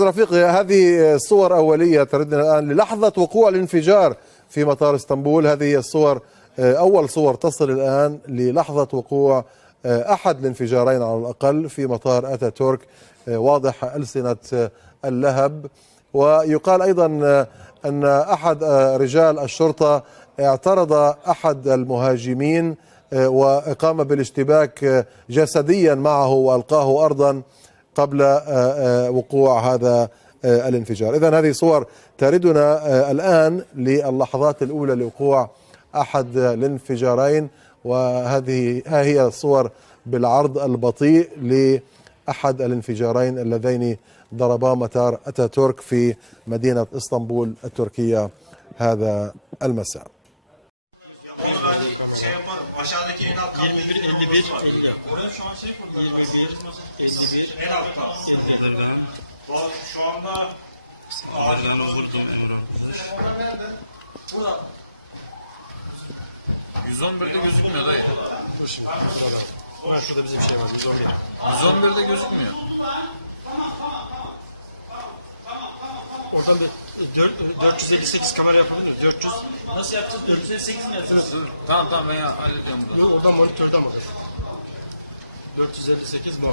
رفيقي، هذه صور أولية تردنا الآن للحظة وقوع الانفجار في مطار اسطنبول. هذه الصور أول صور تصل الآن للحظة وقوع أحد الانفجارين على الأقل في مطار أتاتورك. واضح ألسنة اللهب، ويقال أيضا أن أحد رجال الشرطة اعترض أحد المهاجمين وقام بالاشتباك جسديا معه وألقاه أرضا قبل وقوع هذا الانفجار. إذن هذه صور تردنا الآن للحظات الأولى لوقوع أحد الانفجارين، وهذه هي الصور بالعرض البطيء لأحد الانفجارين اللذين ضربا مطار أتاتورك في مدينة اسطنبول التركية هذا المساء. Aşağıdaki en alt kat 51 Oraya şu an kurdular. 51 en alt kat. Şu anda ağacın burada. 111'de gözükmüyor dayı. Dur şimdi. Şurada bize bir şey var. 111'de gözükmüyor. Oradan da 458 kamera yapabiliriz. 400. Nasıl yapacağız? 458 mi yapacağız? Tamam ben hallediyorum. Oradan monitörden bakın. 458 bu.